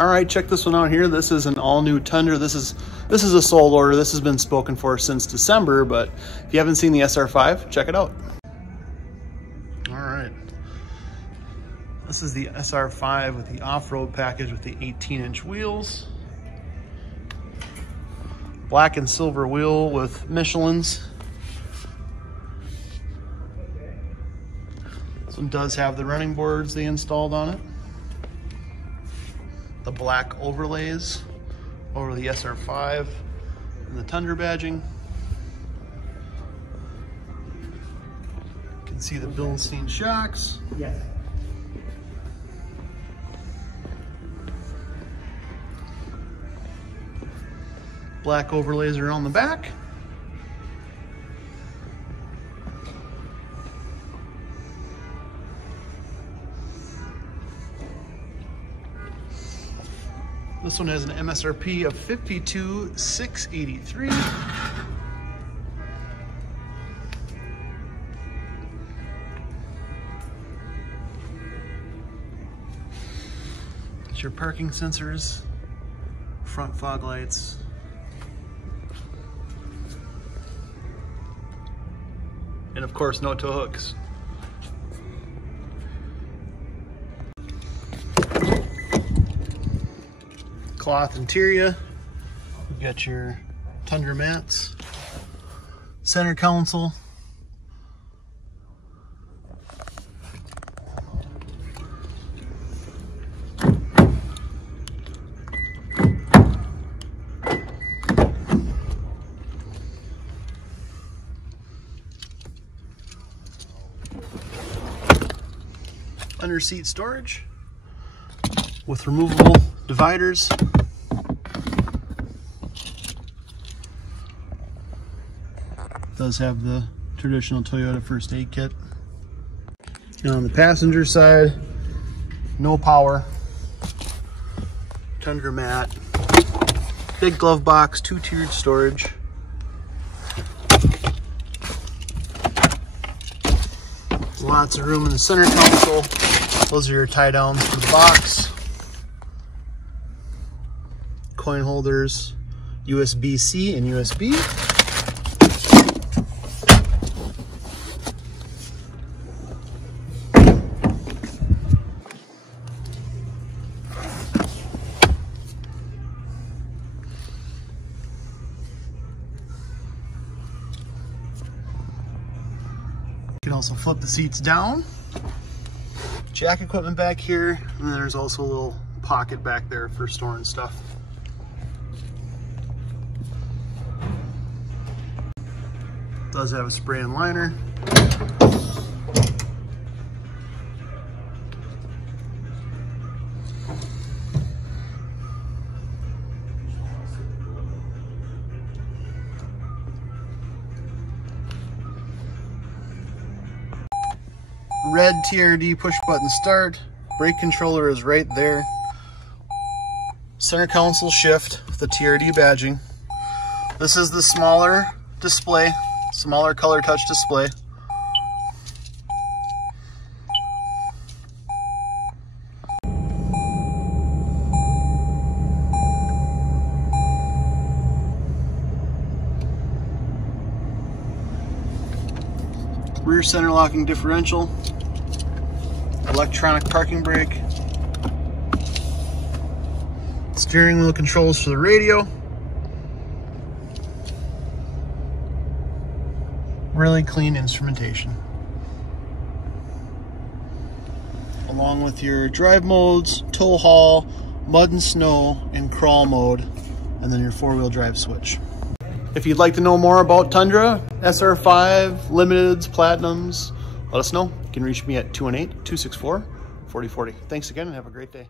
All right, check this one out here. This is an all-new Tundra. This is a sold order. This has been spoken for since December, but if you haven't seen the SR5, check it out. All right. This is the SR5 with the off-road package with the 18-inch wheels. Black and silver wheel with Michelin's. This one does have the running boards they installed on it. The black overlays over the SR5 and the Tundra badging. You can see the Bilstein shocks. Yes. Black overlays are on the back. This one has an MSRP of $52,683. It's your parking sensors, front fog lights, and of course no tow hooks. Cloth interior. You've got your Tundra mats, center console, under seat storage with removable dividers. Does have the traditional Toyota first aid kit. And on the passenger side, no power, Tundra mat, big glove box, 2-tiered storage. Lots of room in the center console. Those are your tie downs for the box. Coin holders, USB-C and USB. You can also flip the seats down. Jack equipment back here, and then there's also a little pocket back there for storing stuff. Does have a spray and liner. Red TRD push button start. Brake controller is right there. Center console shift with the TRD badging. This is the smaller display, smaller color touch display. Rear center locking differential. Electronic parking brake, steering wheel controls for the radio, really clean instrumentation, along with your drive modes, tow haul, mud and snow, and crawl mode, and then your 4-wheel drive switch. If you'd like to know more about Tundra, SR5, Limiteds, Platinums, let us know. You can reach me at 218-264-4040. Thanks again and have a great day.